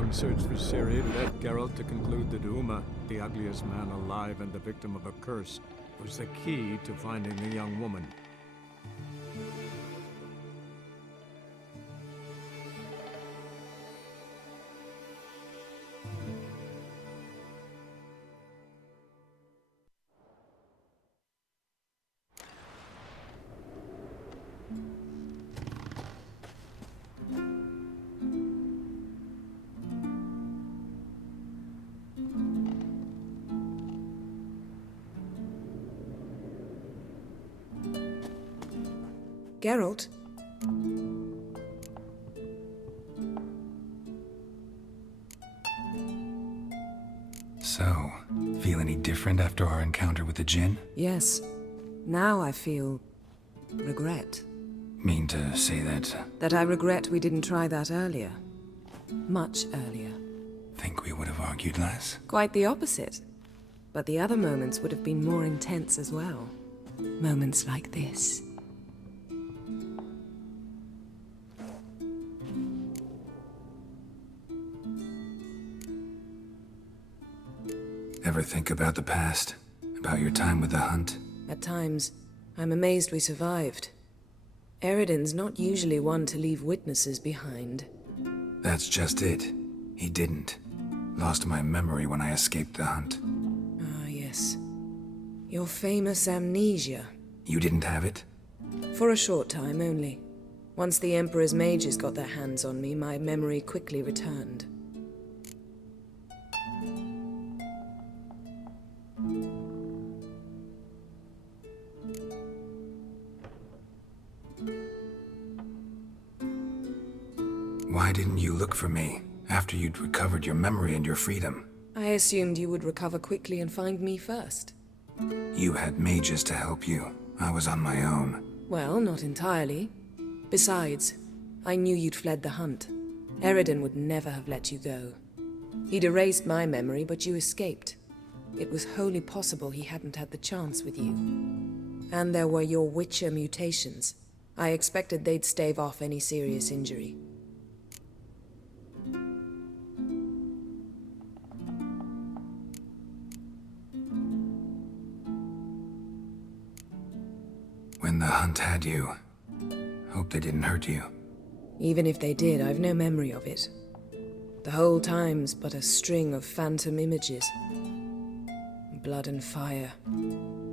long search for Ciri led Geralt to conclude that Uma, the ugliest man alive and the victim of a curse, was the key to finding the young woman. Geralt? So, feel any different after our encounter with the Djinn? Yes. Now I feel... regret. Mean to say that? That I regret we didn't try that earlier. Much earlier. Think we would have argued less? Quite the opposite. But the other moments would have been more intense as well. Moments like this. Ever think about the past? About your time with the Hunt? At times, I'm amazed we survived. Eridan's not usually one to leave witnesses behind. That's just it. He didn't. Lost my memory when I escaped the Hunt. Ah, yes. Your famous amnesia. You didn't have it? For a short time only. Once the Emperor's mages got their hands on me, my memory quickly returned. Why didn't you look for me after you'd recovered your memory and your freedom? I assumed you would recover quickly and find me first. You had mages to help you. I was on my own. Well, not entirely. Besides, I knew you'd fled the Hunt. Eridan would never have let you go. He'd erased my memory, but you escaped. It was wholly possible he hadn't had the chance with you. And there were your Witcher mutations. I expected they'd stave off any serious injury. When the Hunt had you, hope they didn't hurt you. Even if they did, I've no memory of it. The whole time's but a string of phantom images. Blood and fire.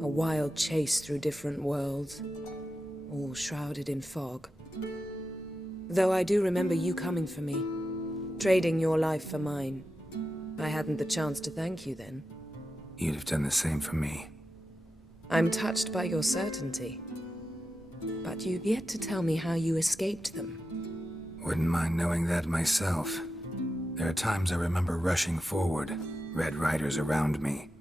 A wild chase through different worlds. All shrouded in fog. Though I do remember you coming for me. Trading your life for mine. I hadn't the chance to thank you then. You'd have done the same for me. I'm touched by your certainty. But you've yet to tell me how you escaped them. Wouldn't mind knowing that myself. There are times I remember rushing forward, red riders around me.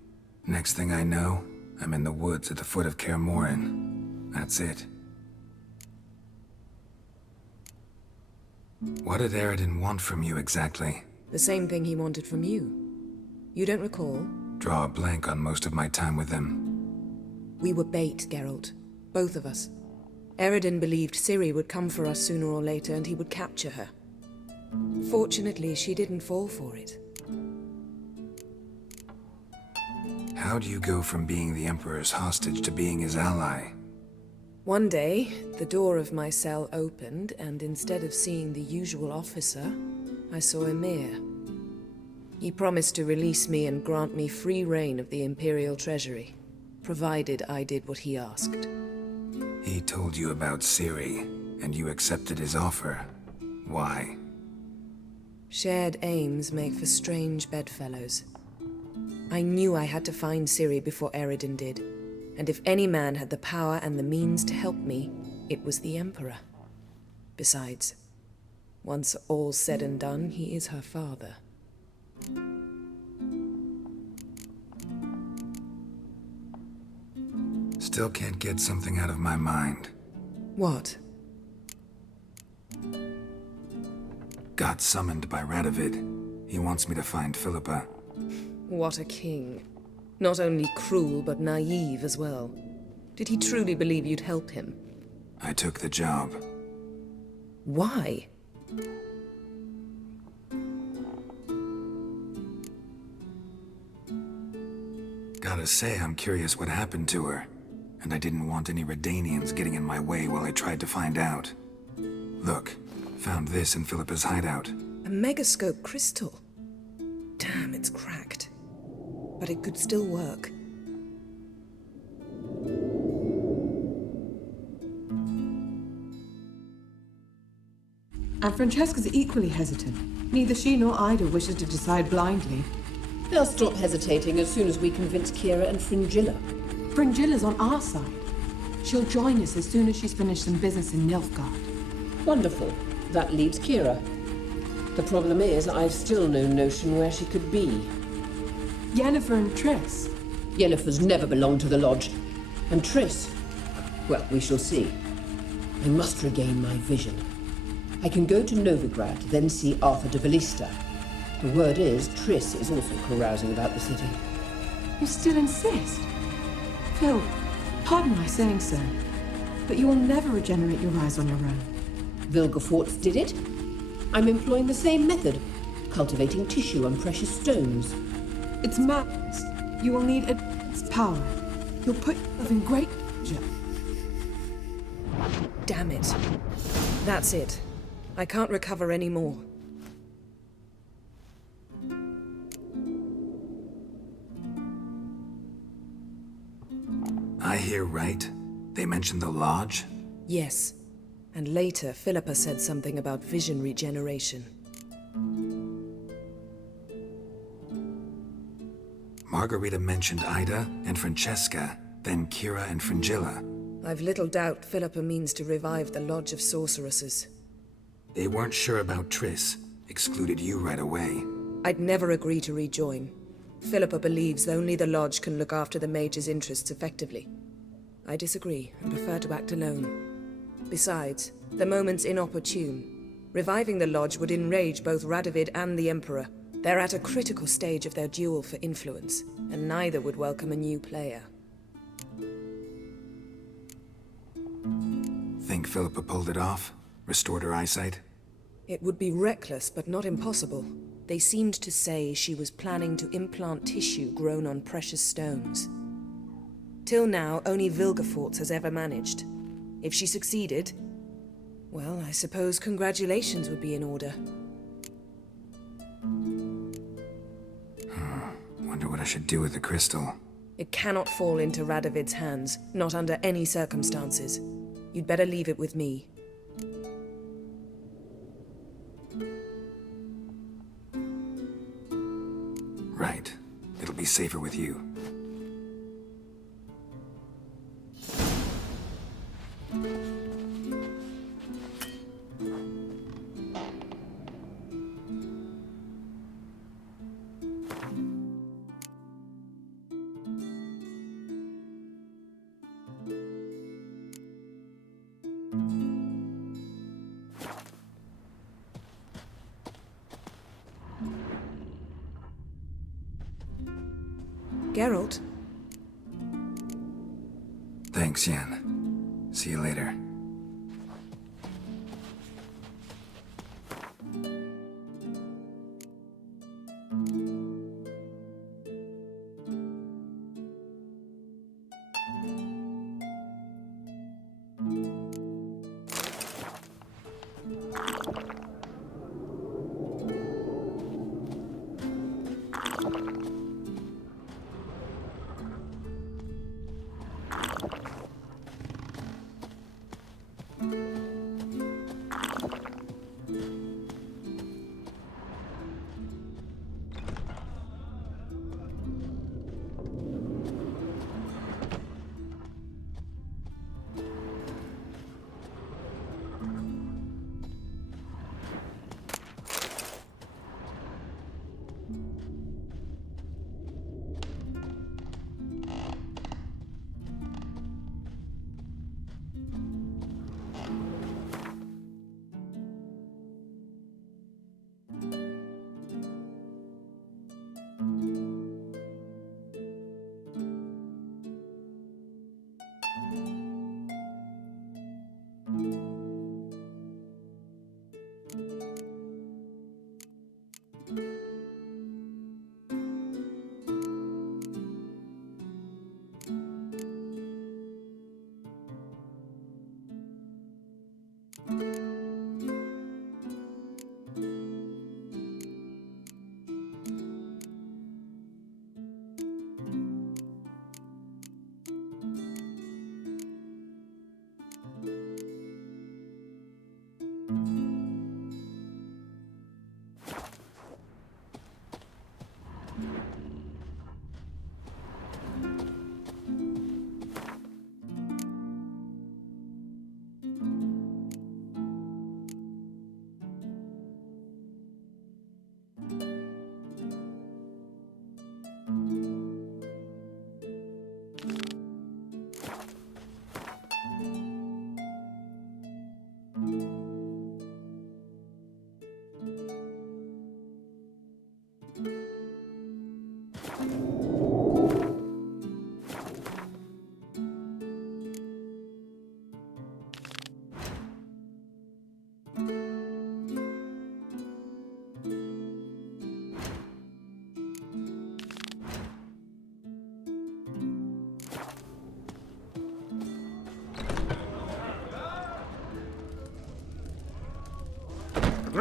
Next thing I know, I'm in the woods at the foot of Kaer Morhen. That's it. What did Eridan want from you exactly? The same thing he wanted from you. You don't recall? Draw a blank on most of my time with them. We were bait, Geralt. Both of us. Eridan believed Ciri would come for us sooner or later and he would capture her. Fortunately, she didn't fall for it. How do you go from being the Emperor's hostage to being his ally? One day, the door of my cell opened, and instead of seeing the usual officer, I saw Emir. He promised to release me and grant me free reign of the Imperial Treasury, provided I did what he asked. He told you about Ciri, and you accepted his offer. Why? Shared aims make for strange bedfellows. I knew I had to find Ciri before Eridan did, and if any man had the power and the means to help me, it was the Emperor. Besides, once all's said and done, he is her father. Still can't get something out of my mind. What? Got summoned by Radovid. He wants me to find Philippa. What a king. Not only cruel, but naive as well. Did he truly believe you'd help him? I took the job. Why? Gotta say, I'm curious what happened to her. And I didn't want any Redanians getting in my way while I tried to find out. Look, found this in Philippa's hideout. A megascope crystal. Damn, it's cracked. But it could still work. And Francesca's equally hesitant. Neither she nor Ida wishes to decide blindly. They'll stop hesitating as soon as we convince Kira and Fringilla. Fringilla's on our side. She'll join us as soon as she's finished some business in Nilfgaard. Wonderful. That leaves Kira. The problem is, I've still no notion where she could be. Yennefer and Triss. Yennefer's never belonged to the Lodge. And Triss, well, we shall see. I must regain my vision. I can go to Novigrad, then see Arthur de Valista. The word is, Triss is also carousing about the city. You still insist? Phil, pardon my saying so, but you will never regenerate your eyes on your own. Vilgefortz did it. I'm employing the same method, cultivating tissue on precious stones. It's madness. You will need its power. You'll put yourself in great danger. Damn it. That's it. I can't recover any more. I hear right. They mentioned the Lodge? Yes. And later, Philippa said something about vision regeneration. Margarita mentioned Ida and Francesca, then Kira and Fringilla. I've little doubt Philippa means to revive the Lodge of Sorceresses. They weren't sure about Triss, excluded you right away. I'd never agree to rejoin. Philippa believes only the Lodge can look after the mage's interests effectively. I disagree and prefer to act alone. Besides, the moment's inopportune. Reviving the Lodge would enrage both Radovid and the Emperor. They're at a critical stage of their duel for influence, and neither would welcome a new player. Think Philippa pulled it off? Restored her eyesight? It would be reckless, but not impossible. They seemed to say she was planning to implant tissue grown on precious stones. Till now, only Vilgefortz has ever managed. If she succeeded, well, I suppose congratulations would be in order. Wonder what I should do with the crystal. It cannot fall into Radovid's hands, not under any circumstances. You'd better leave it with me. Right. It'll be safer with you. Geralt? Thanks, Yen. See you later.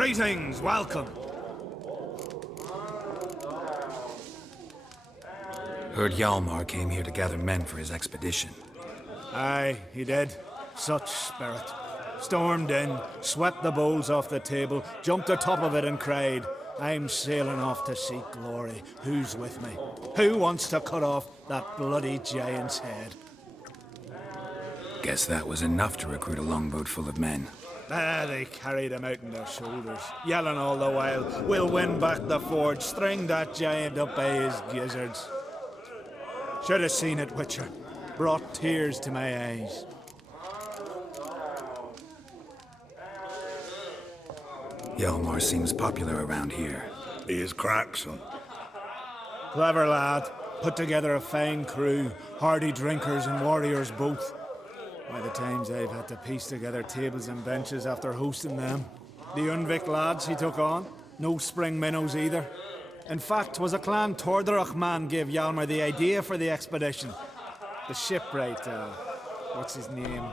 Greetings, welcome. Heard Hjalmar came here to gather men for his expedition. Aye, he did. Such spirit. Stormed in, swept the bowls off the table, jumped atop of it and cried, I'm sailing off to seek glory. Who's with me? Who wants to cut off that bloody giant's head? Guess that was enough to recruit a longboat full of men. They carried him out on their shoulders, yelling all the while, we'll win back the forge, string that giant up by his gizzards. Should have seen it, Witcher. Brought tears to my eyes. Hjalmar seems popular around here. He is crack, son. Clever lad. Put together a fine crew, hardy drinkers and warriors both. By the times I've had to piece together tables and benches after hosting them. The Unvik lads he took on, no spring minnows either. In fact, 'twas a clan Tordarach man gave Hjalmar the idea for the expedition. The shipwright, what's his name?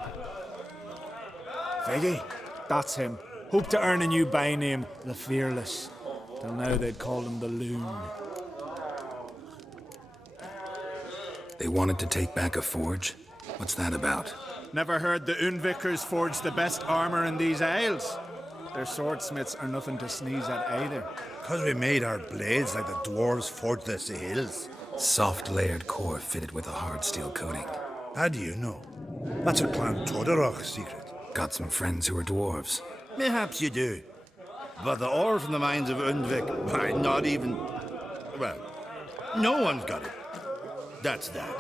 Viggy? That's him. Hoped to earn a new byname, the Fearless. Till now they'd called him the Loon. They wanted to take back a forge? What's that about? Never heard the Unvikers forge the best armor in these isles. Their swordsmiths are nothing to sneeze at either. 'Cause we made our blades like the dwarves forged their sails. Soft layered core fitted with a hard steel coating. How do you know? That's a Clan Tordarach secret. Got some friends who are dwarves. Mayhaps you do. But the ore from the mines of Undvik, why, not even... Well, no one's got it. That's that.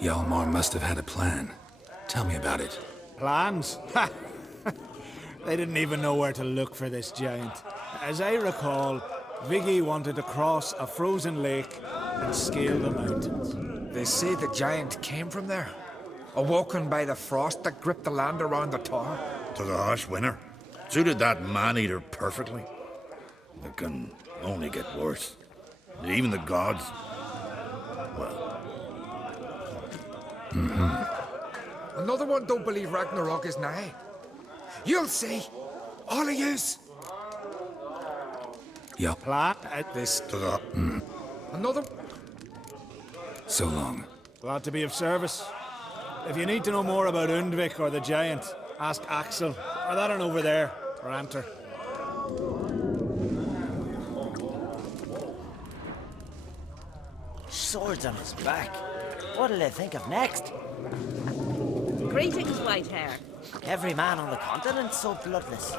Hjalmar must have had a plan. Tell me about it. Plans? Ha! They didn't even know where to look for this giant. As I recall, Viggy wanted to cross a frozen lake and scale the mountains. They say the giant came from there, awoken by the frost that gripped the land around the tower. To the harsh winter. Suited that man-eater perfectly. It can only get worse. Even the gods... well... Another one don't believe Ragnarok is nigh. You'll see. All of yous. Yup. Plan at this. To the... Another... So long. Glad to be of service. If you need to know more about Undvik or the giant, ask Axel, or that one over there, or Anter. Swords on his back. What'll they think of next? Greetings, white hair. Every man on the continent so bloodless.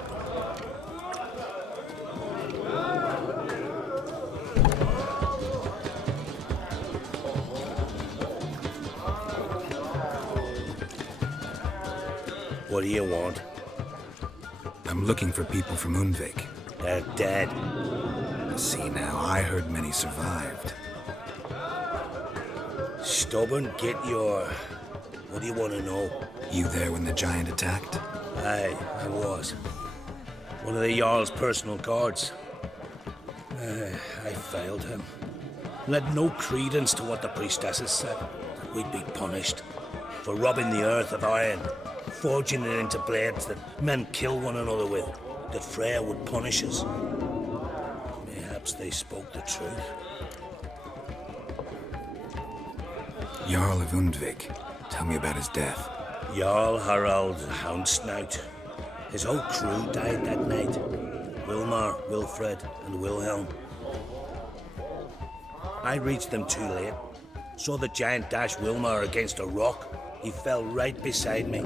What do you want? I'm looking for people from Undvik. They're dead. See now, I heard many survived. Stubborn, get your... What do you want to know? You there when the giant attacked? Aye, I was. One of the Jarl's personal guards. I failed him. Led no credence to what the priestesses said. That we'd be punished. For robbing the earth of iron. Forging it into blades that men kill one another with. That Freya would punish us. Perhaps they spoke the truth. Jarl of Undvik. Tell me about his death. Jarl Harald Houndsnout. His whole crew died that night. Wilmar, Wilfred, and Wilhelm. I reached them too late. Saw the giant dash Wilmar against a rock. He fell right beside me.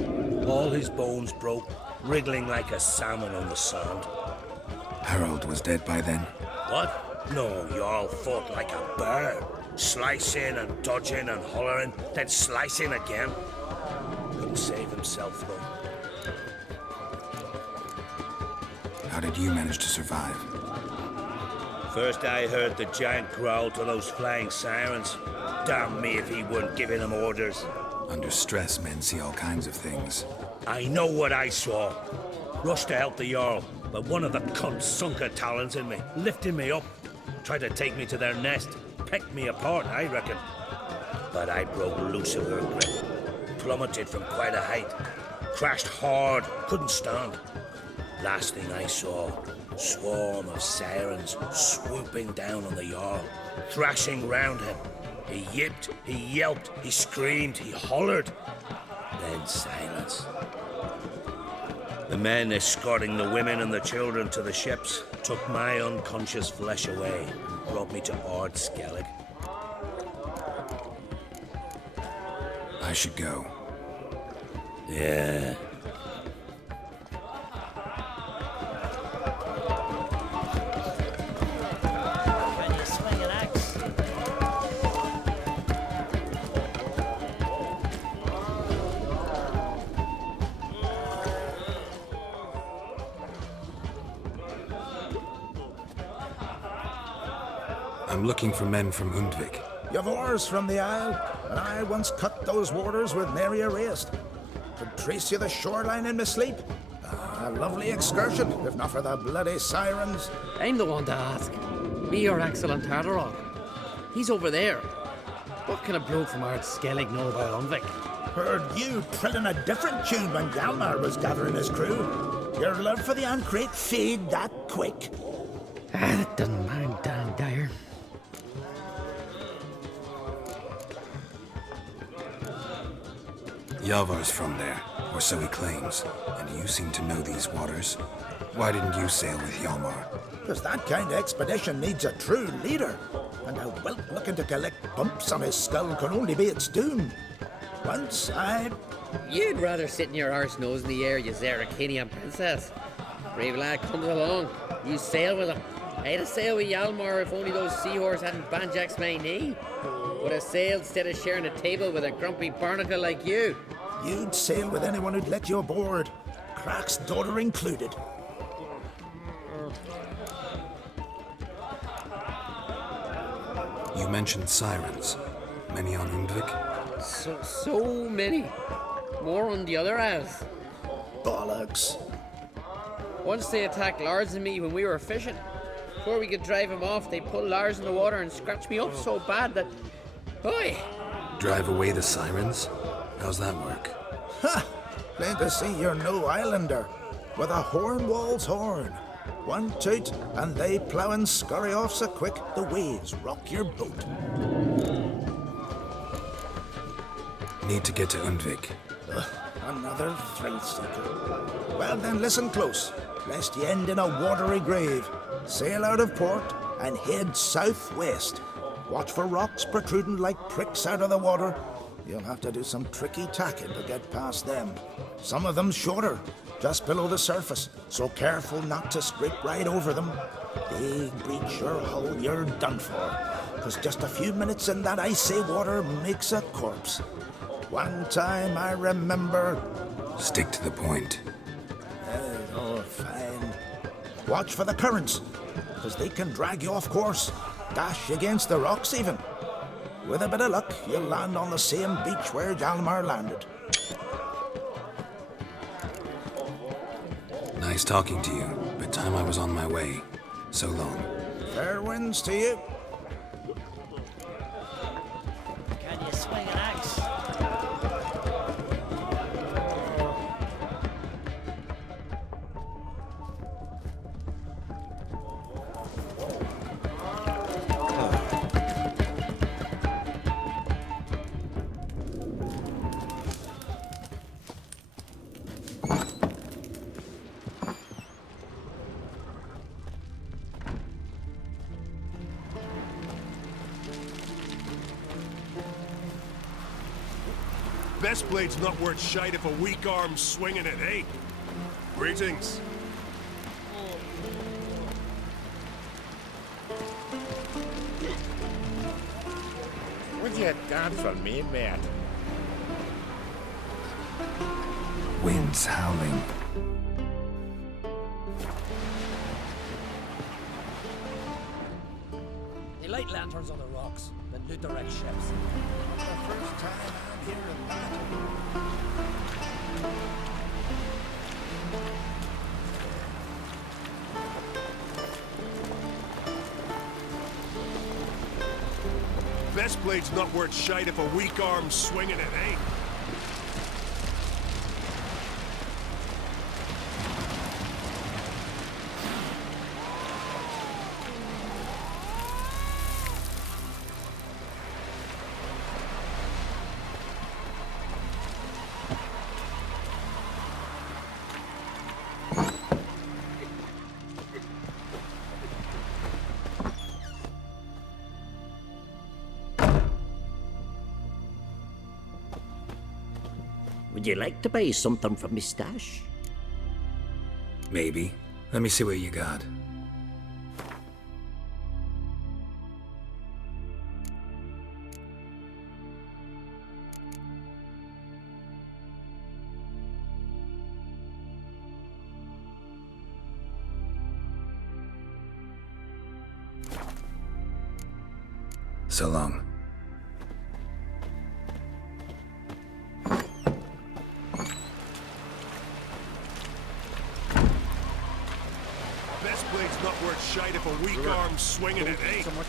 All his bones broke, wriggling like a salmon on the sand. Harold was dead by then? What? No, Jarl fought like a bear. Slicing and dodging and hollering, then slicing again. Couldn't save himself, though. How did you manage to survive? First I heard the giant growl to those flying sirens. Damn me if he weren't giving them orders. Under stress, men see all kinds of things. I know what I saw. Rushed to help the Jarl, but one of the cunts sunk her talons in me, lifting me up. Tried to take me to their nest. Pecked me apart, I reckon. But I broke loose of her grip. Plummeted from quite a height. Crashed hard, couldn't stand. Last thing I saw, swarm of sirens swooping down on the Jarl, thrashing round him. He yipped, he yelped, he screamed, he hollered. Then silence. The men escorting the women and the children to the ships took my unconscious flesh away and brought me to Ard Skellige. I should go. Yeah. Can you swing an axe? I'm looking for men from Undvik. You've oars from the Isle, and I once cut those waters with nary a race. Could trace you the shoreline in my sleep. A lovely excursion, if not for the bloody sirens. I'm the one to ask. Me or Axel and Tartarog. He's over there. What can a bloke from Ard Skellige know about Undvik? Heard you trilling a different tune when Hjalmar was gathering his crew. Your love for the Ancrate fade that quick. That doesn't mind Dan Dyer. Yavar's from there, or so he claims, and you seem to know these waters. Why didn't you sail with Hjalmar? Because that kind of expedition needs a true leader, and a whelp looking to collect bumps on his skull can only be its doom. Once You'd rather sit in your arse nose in the air, you Zeracanian princess. Brave lad comes along, you sail with him. I'd have sailed with Hjalmar if only those seahorse hadn't banjaxed my knee. Would have sailed instead of sharing a table with a grumpy barnacle like you. You'd sail with anyone who'd let you aboard, Crack's daughter included. You mentioned sirens. Many on Undvik? So many. More on the other halves. Bollocks. Once they attacked Lars and me when we were fishing. Before we could drive him off, they pulled Lars in the water and scratched me up so bad that... Oi! Drive away the sirens? How's that work? Ha! Plain to see you're no islander. With a horn wall's horn. One toot, and they plough and scurry off so quick the waves rock your boat. Need to get to Undvik. Another thrill seeker. Well then, listen close, lest you end in a watery grave. Sail out of port and head southwest. Watch for rocks protruding like pricks out of the water. You'll have to do some tricky tacking to get past them. Some of them shorter, just below the surface, so careful not to scrape right over them. They breach your hull, you're done for. 'Cause just a few minutes in that icy water makes a corpse. One time I remember... Stick to the point. Oh, fine. Watch for the currents, 'cause they can drag you off course. Dash against the rocks even. With a bit of luck, you'll land on the same beach where Hjalmar landed. Nice talking to you, but time I was on my way. So long. Fair winds to you. Can you swing an axe? Best blade's not worth shite if a weak arm's swinging it, eh? Greetings. Would you dance for me, mate? Wind's howling. They light lanterns on the rocks, then loot the wrecked ships. The first time I'm hearing that. Best blade's not worth shite if a weak arm's swinging it, eh? Would you like to buy something from me stash? Maybe. Let me see what you got. So long. Best blade's not worth shite if a weak arm's swinging it, eh? So much.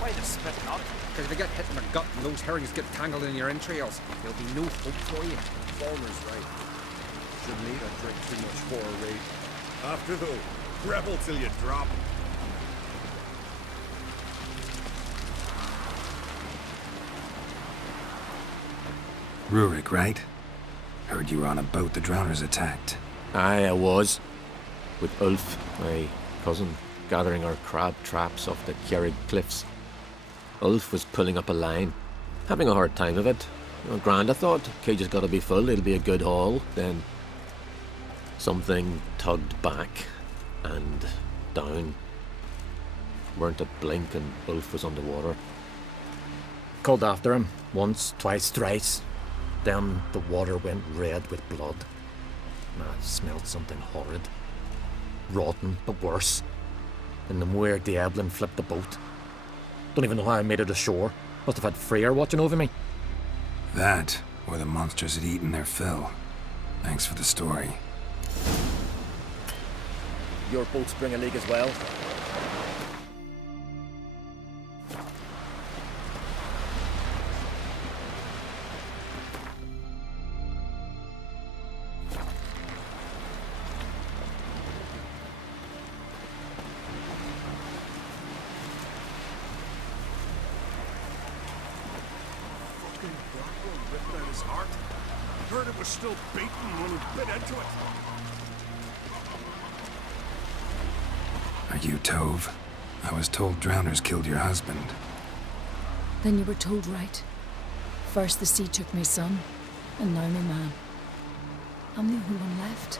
Why the spit not? Because if you get hit in the gut and those herrings get tangled in your entrails, there'll be no hope for you. Farmer's right. Shouldn't eat or drink too much for a raid. After though, rebel till you drop. Rurik, right? Heard you were on a boat the drowners attacked. Aye, I was. With Ulf, my cousin, gathering our crab traps off the Kjerrig cliffs. Ulf was pulling up a line, having a hard time of it. Grand, I thought. Cage's gotta be full, it'll be a good haul. Then something tugged back and down. Weren't a blink and Ulf was underwater. Called after him, once, twice, thrice. Then the water went red with blood. I smelled something horrid. Rotten, but worse. And the Muir Diablin flipped the boat. Don't even know how I made it ashore. Must have had Freyr watching over me. That, or the monsters had eaten their fill. Thanks for the story. Your boats bring a leak as well. Heard it was still beating when he bit into it. Are you Tove? I was told drowners killed your husband. Then you were told right. First the sea took my son, and now my man. I'm the only one left.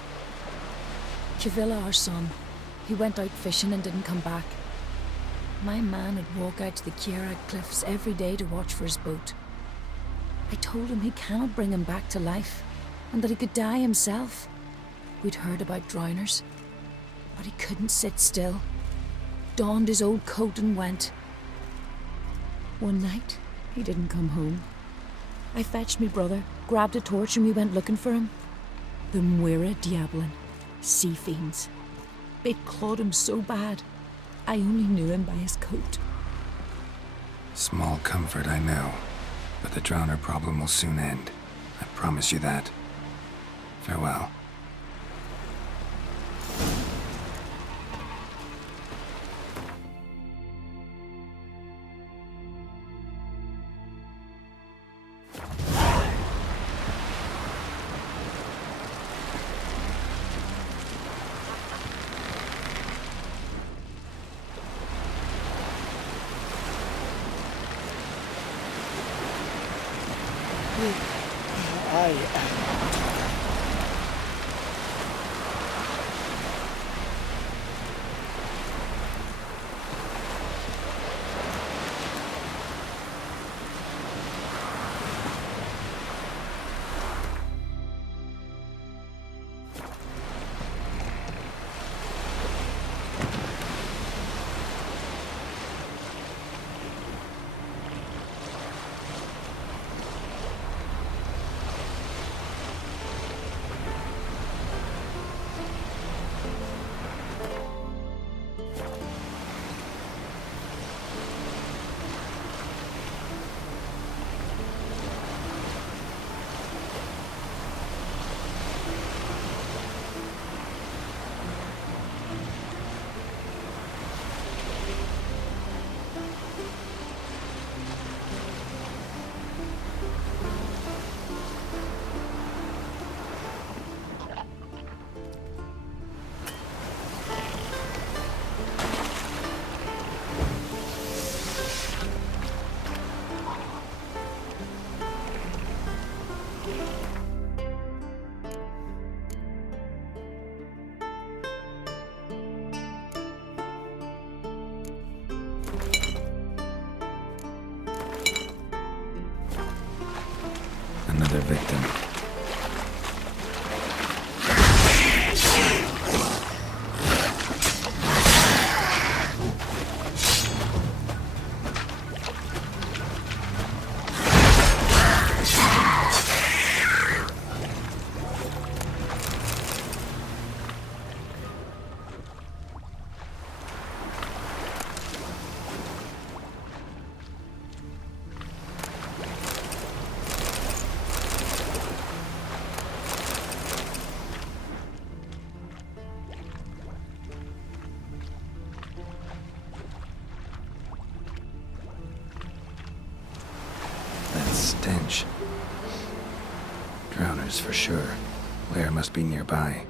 Kavilla, our son, he went out fishing and didn't come back. My man would walk out to the Kjerrig cliffs every day to watch for his boat. I told him he cannot bring him back to life, and that he could die himself. We'd heard about drowners, but he couldn't sit still. Donned his old coat and went. One night, he didn't come home. I fetched me brother, grabbed a torch, and we went looking for him. The Muir Diablin, sea fiends. They'd clawed him so bad, I only knew him by his coat. Small comfort, I know. But the drowner problem will soon end. I promise you that. Farewell. Another victim. Stench. Drowners for sure. Lair must be nearby.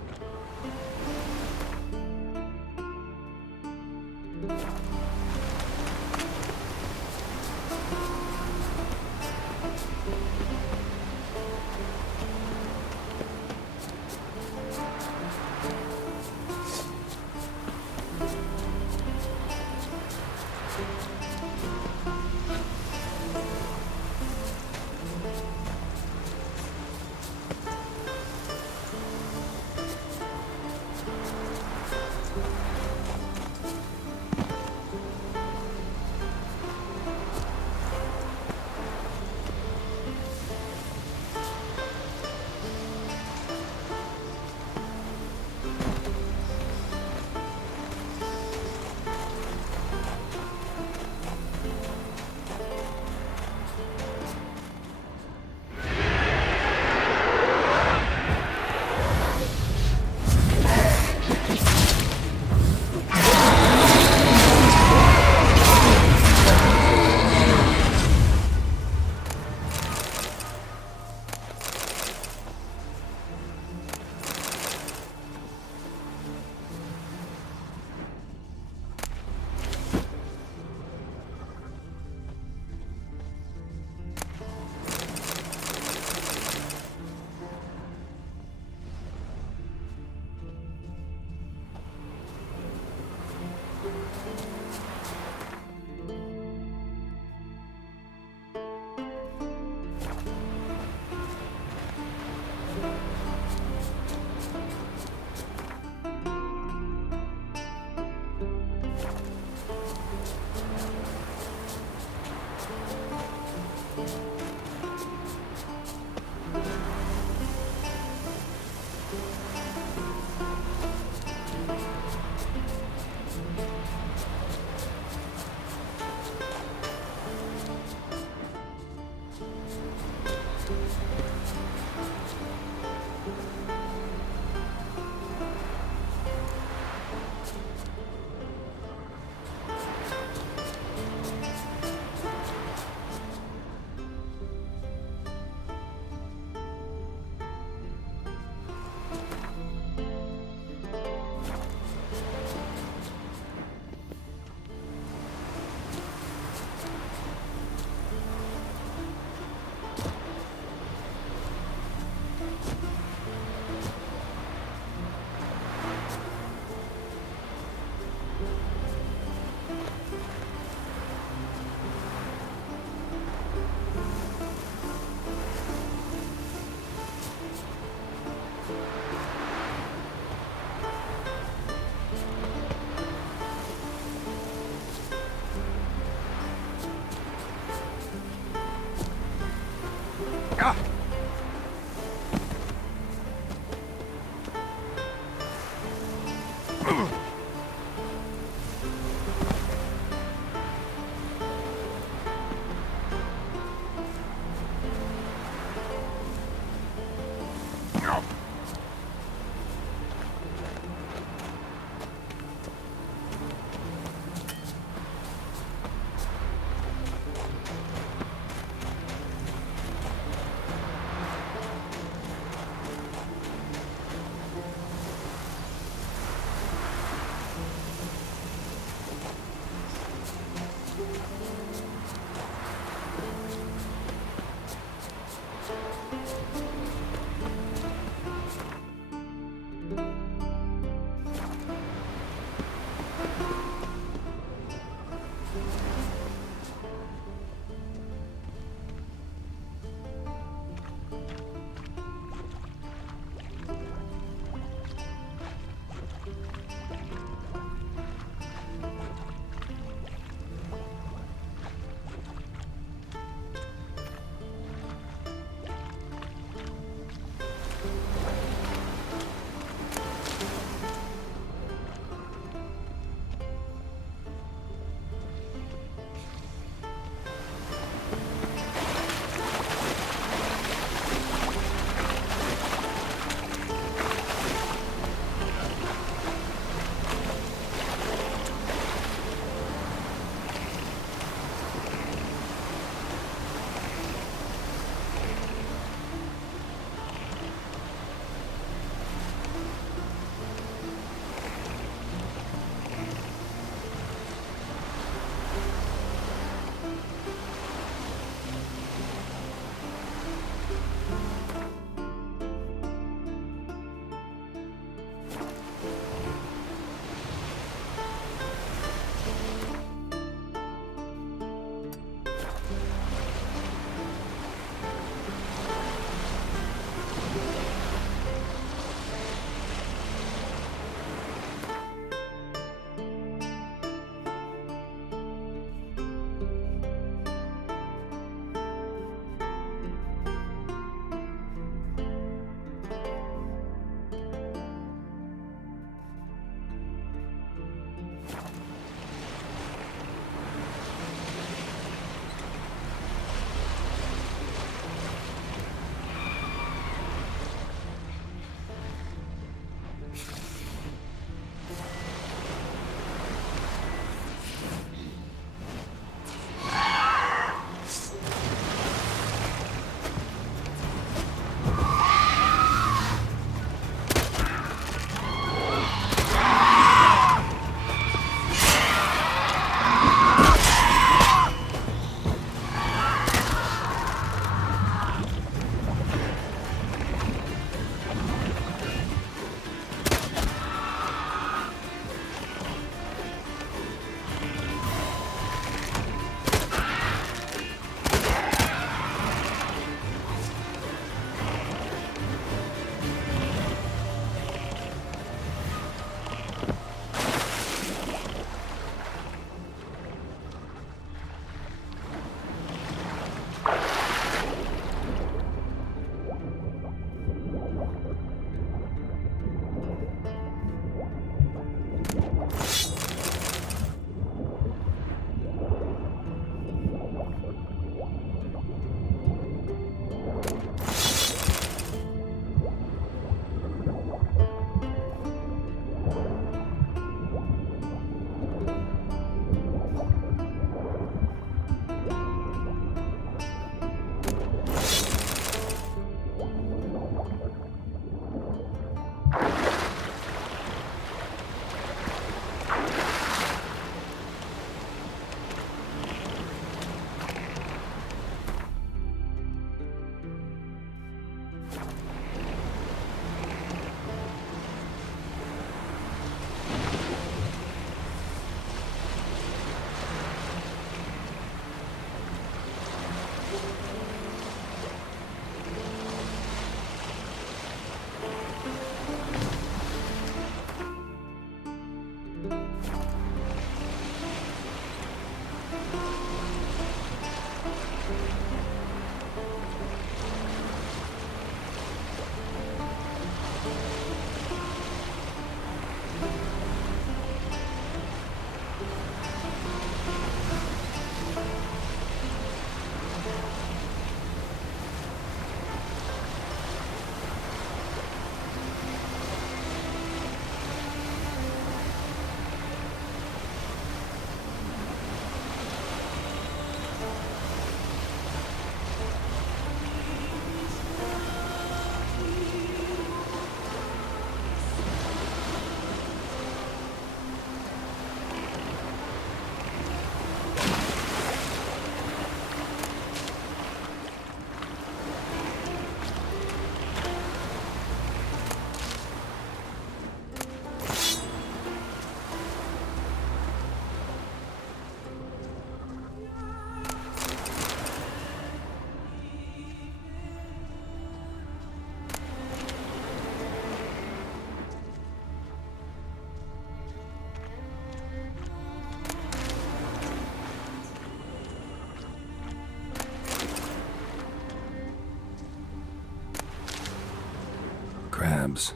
Crabs.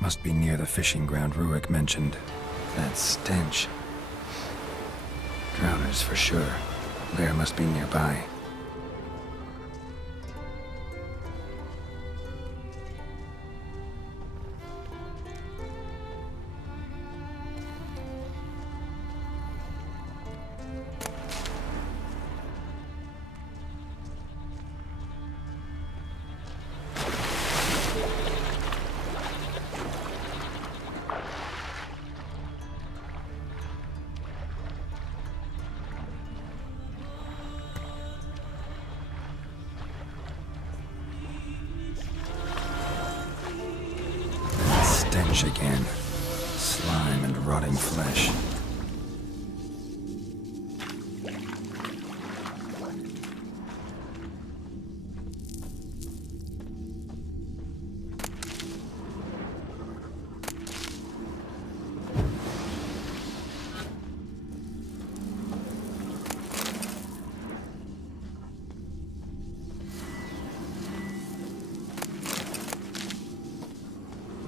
Must be near the fishing ground Rurik mentioned. That stench. Drowners for sure. Bear must be nearby. Stench again. Slime and rotting flesh.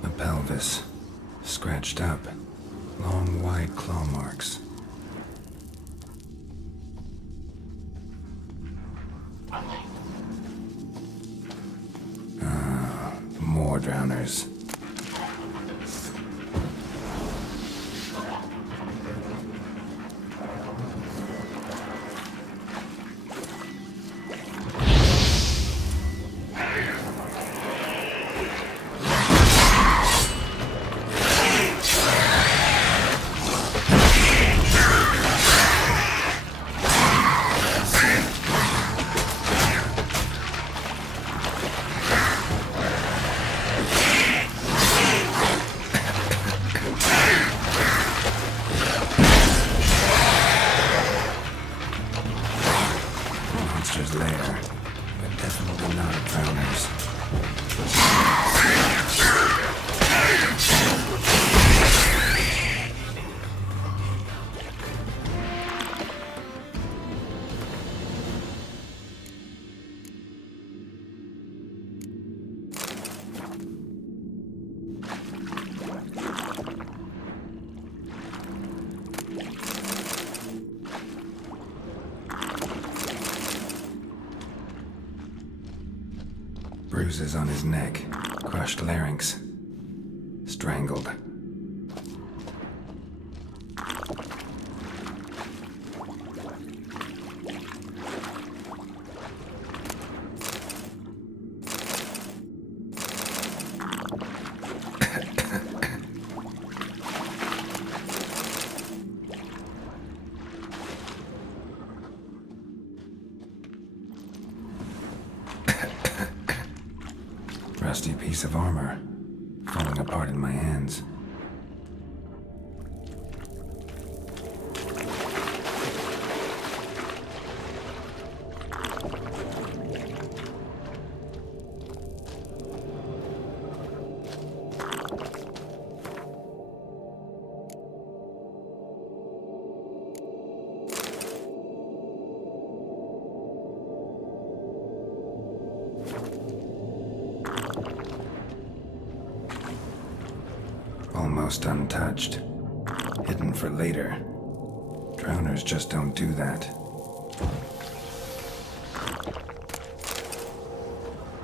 A pelvis. Scratched up. Long, wide claw marks. More drowners. Monsters there, but definitely not drowners. Bruises on his neck, crushed larynx, strangled. Rusty piece of armor, falling apart in my hands. Almost untouched. Hidden for later. Drowners just don't do that.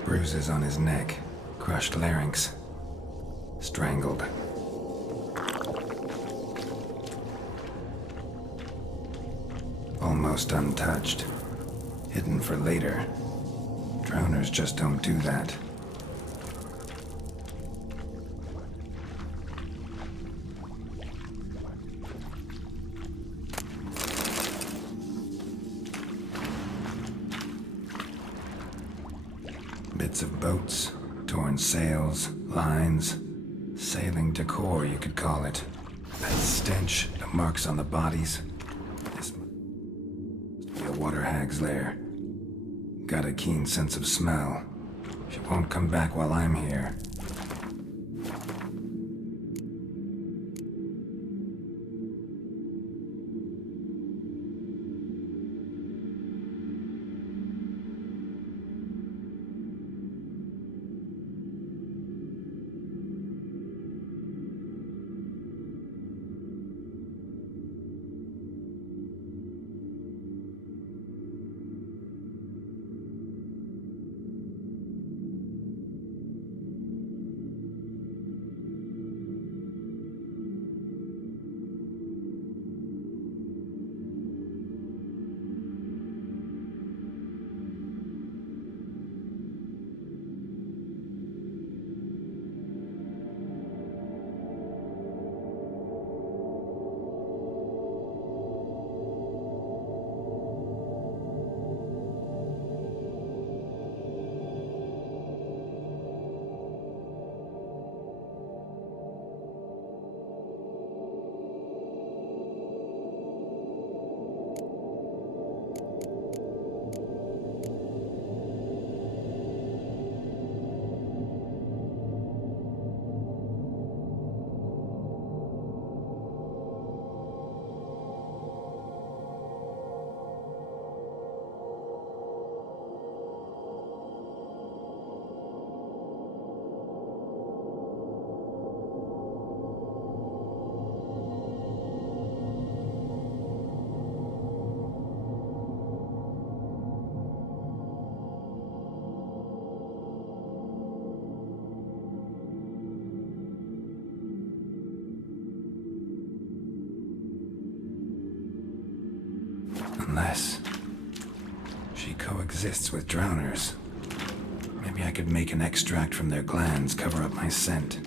Bruises on his neck. Crushed larynx. Strangled. Almost untouched. Hidden for later. Drowners just don't do that. Bits of boats, torn sails, lines, sailing decor, you could call it. That stench, the marks on the bodies. This must be a water hag's lair. Got a keen sense of smell. She won't come back while I'm here. Unless she coexists with drowners. Maybe I could make an extract from their glands cover up my scent.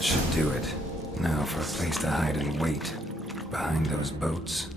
That should do it. Now for a place to hide and wait. Behind those boats.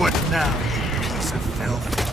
What now, you piece of filth?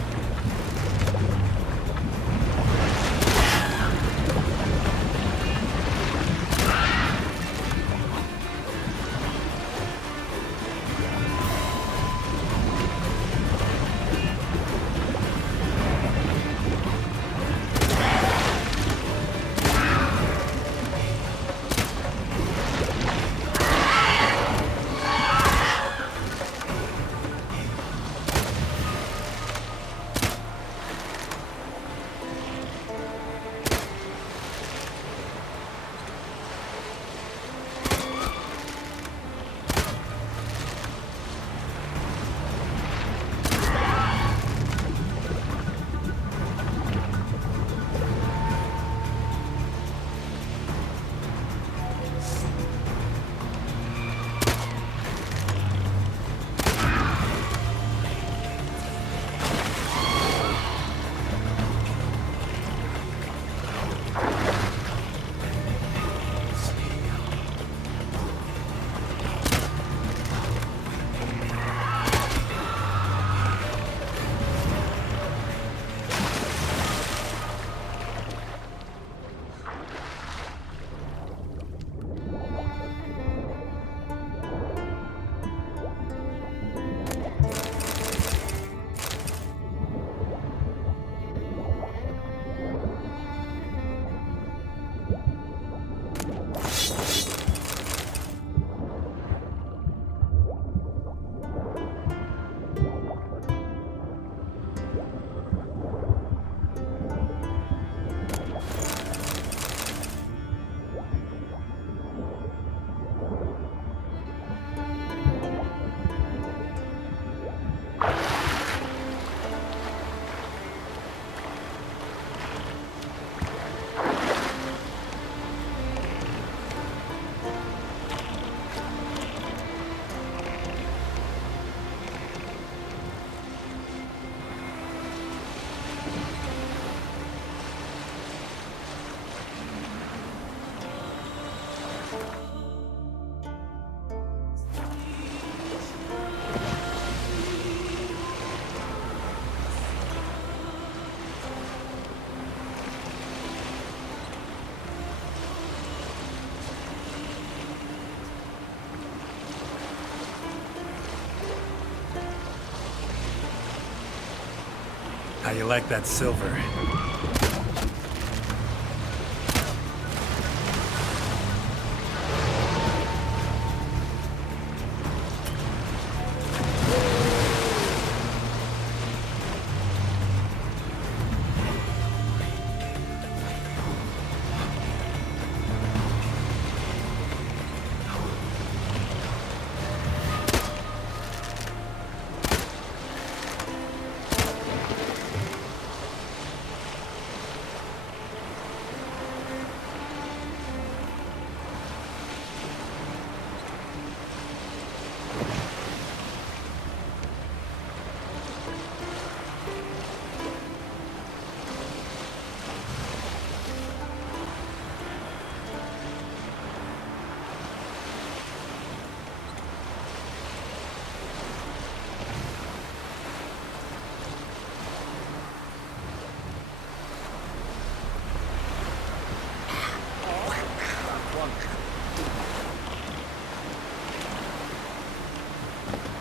How you like that silver?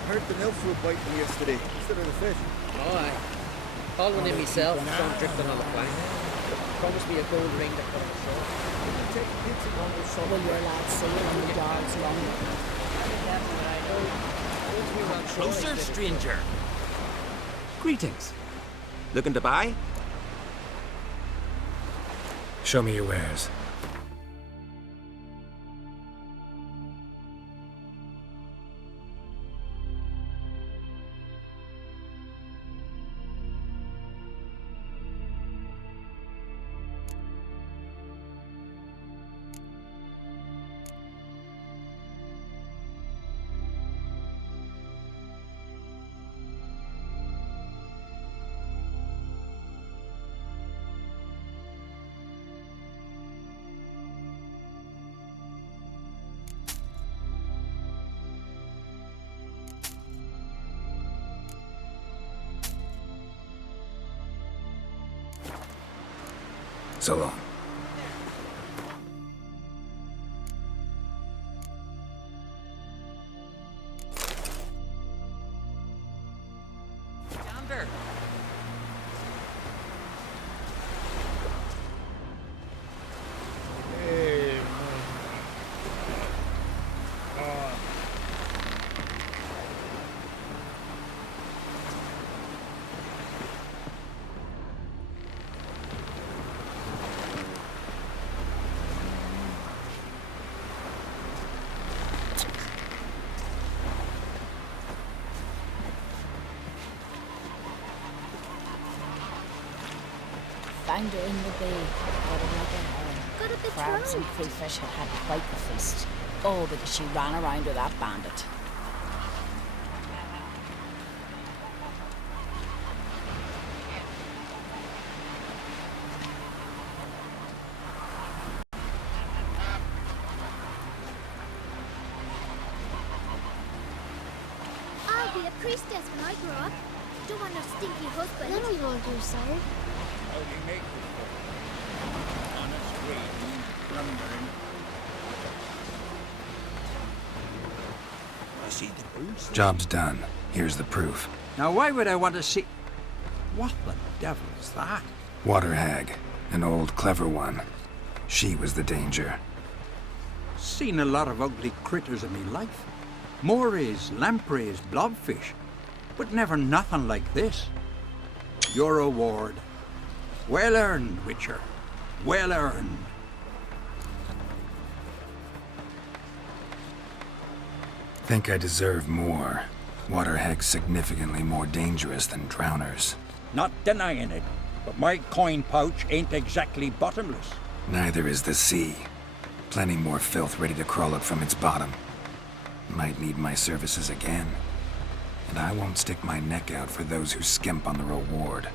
Heard the elf were biting me yesterday instead of the fish. Oh, aye. Called one in myself, found drifting on the plank. Promised me a gold ring to put on the shore. Take pizza on the summer. Will your lads sail on the yards long? Closer, stranger. Greetings. Looking to buy? Show me your wares. So long. Found her in the bay, gutted like a herring. Got a bit Crabs and crayfish had had quite the feast. All because she ran around with that bandit. I'll be a priestess when I grow up. Don't want no stinky husband. Then we won't do, sir. How do you make this book? Honest reading, plundering. I see the boots. Job's done. Here's the proof. Now, why would I want to see... What the devil is that? Water Hag. An old, clever one. She was the danger. Seen a lot of ugly critters in me life. Morays, lampreys, blobfish. But never nothing like this. Your reward. Well earned, Witcher. Well earned. Think I deserve more. Water Hag's significantly more dangerous than drowners. Not denying it, but my coin pouch ain't exactly bottomless. Neither is the sea. Plenty more filth ready to crawl up from its bottom. Might need my services again. And I won't stick my neck out for those who skimp on the reward.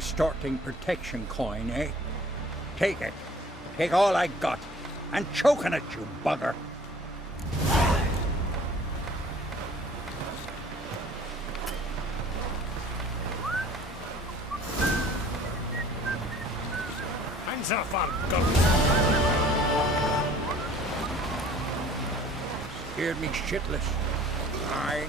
Starting protection coin, eh? Take it. Take all I got. And choke on it, you bugger. Hands off our guns! Scared me shitless. Aye.